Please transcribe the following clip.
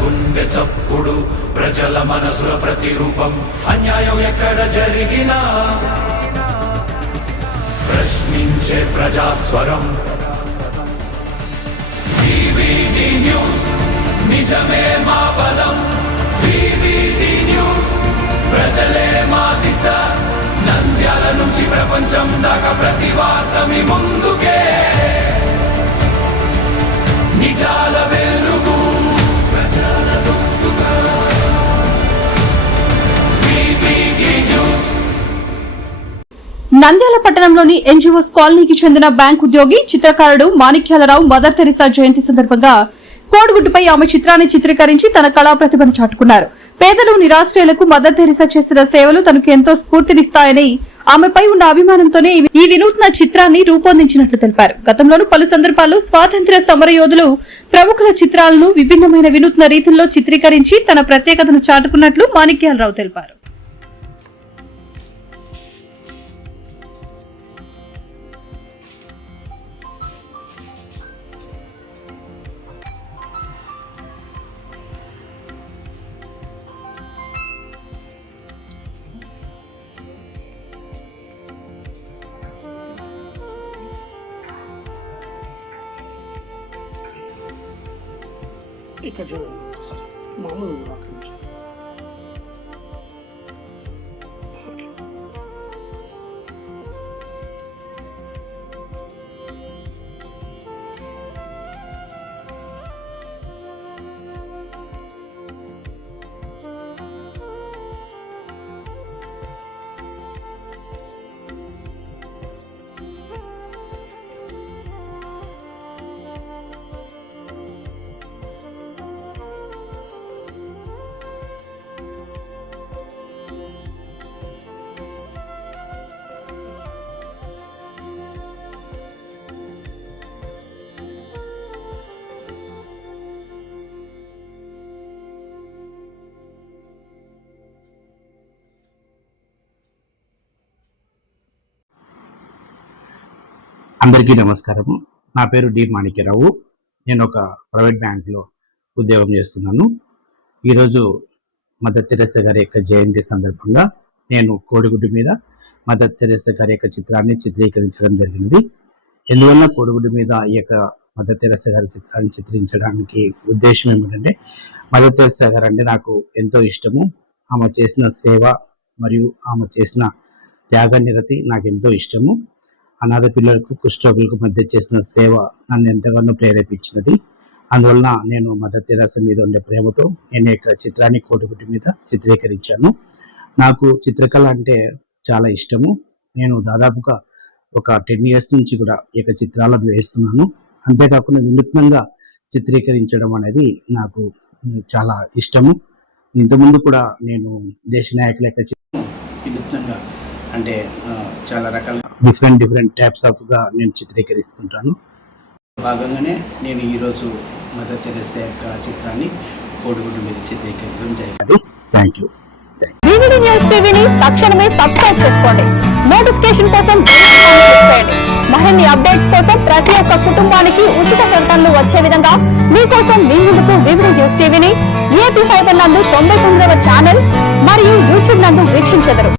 గుండె చప్పుడు ప్రజల మనసుల ప్రతిరూపం అన్యాయం ఎక్కడ జరిగినా ప్రశ్నించే ప్రజాస్వరం వివిడి న్యూస్ నిజమే మా బలం వివిడి న్యూస్ ప్రజలే మా దిశ నంద్యాల నుంచి ప్రపంచం దాకా ప్రతి వార్త మీ ముందుకే నిజాల వెలుగు ప్రజల గొంతుగా వివిడి న్యూస్. నంద్యాల పట్టణంలోని ఎన్జీఓస్ కాలనీకి చెందిన బ్యాంక్ ఉద్యోగి చిత్రకారుడు మాణిక్యాలరావు మదర్ తెరిసా జయంతి సందర్భంగా కోడిగుడ్డుపై ఆమె చిత్రాన్ని చిత్రీకరించి తన కళా ప్రతిభను చాటుకున్నారు. పేదలు నిరాశ్రయులకు మదర్ తెరిసా చేసిన సేవలు తనకు ఎంతో స్ఫూర్తినిస్తాయని ఆమెపై ఉన్న అభిమానంతోనే ఈ వినూత్న చిత్రాన్ని రూపొందించినట్లు తెలిపారు. గతంలోనూ పలు సందర్భాల్లో స్వాతంత్ర్య సమరయోధులు ప్రముఖుల చిత్రాలను విభిన్నమైన వినూత్న రీతుల్లో చిత్రీకరించి తన ప్రత్యేకతను చాటుకున్నట్లు మాణిక్యాలరావు తెలిపారు. ఇక్కడ చూడండి సార్ మామూలు అందరికీ నమస్కారం. నా పేరు డి మాణిక్యరావు. నేను ఒక ప్రైవేట్ బ్యాంక్లో ఉద్యోగం చేస్తున్నాను. ఈరోజు మదర్ తెరెసా గారి యొక్క జయంతి సందర్భంగా నేను కోడిగుడ్డు మీద మదర్ తెరెసా గారి యొక్క చిత్రాన్ని చిత్రీకరించడం జరిగినది. ఎందువల్ల కోడిగుడ్డు మీద ఈ యొక్క మదర్ తెరెసా గారి చిత్రాన్ని చిత్రించడానికి ఉద్దేశం ఏమిటంటే, మదర్ తెరెసా గారు అంటే నాకు ఎంతో ఇష్టము. ఆమె చేసిన సేవ మరియు ఆమె చేసిన త్యాగ నిరతి నాకు ఎంతో ఇష్టము. అనాథ పిల్లలకు, కుష్ఠరోగులకు మధ్య చేసిన సేవ నన్ను ఎంతగానో ప్రేరేపించినది. అందువలన నేను మదర్ తెరెసా మీద ఉండే ప్రేమతో నేను యొక్క చిత్రాన్ని కోడిగుడ్డు మీద చిత్రీకరించాను. నాకు చిత్రకళ అంటే చాలా ఇష్టము. నేను దాదాపుగా ఒక 10 years నుంచి కూడా ఈ యొక్క చిత్రాలను వేస్తున్నాను. అంతేకాకుండా వినూత్నంగా చిత్రీకరించడం అనేది నాకు చాలా ఇష్టము. ఇంతకుముందు కూడా నేను దేశ నాయకుల యొక్క వినూత్నంగా అంటే చాలా రకాల డిఫరెంట్ టైప్స్ ఆఫ్ గా నేను చిత్రీకరిస్తుంటాను. భాగంగానే నేను ఈరోజు మదర్ తెరెసా యొక్క చిత్రాన్ని కోడిగుడ్డు మీద చిత్రీకరించడం జరిగింది. Thank you. వివిడి న్యూస్ టీవీని తక్షణమే సబ్స్క్రైబ్ చేసుకోండి. నోటిఫికేషన్ కోసం మరిన్ని అప్డేట్స్ కోసం ప్రతి ఒక్క కుటుంబానికి ఉచిత ప్రకటనలు వచ్చే విధంగా మీకోసం మీ ముందుకు వివిడి న్యూస్ టీవీని ఏపీ ఫైబర్ నందు 99వ ఛానల్ మరియు యూట్యూబ్ నందు వీక్షించెదరు.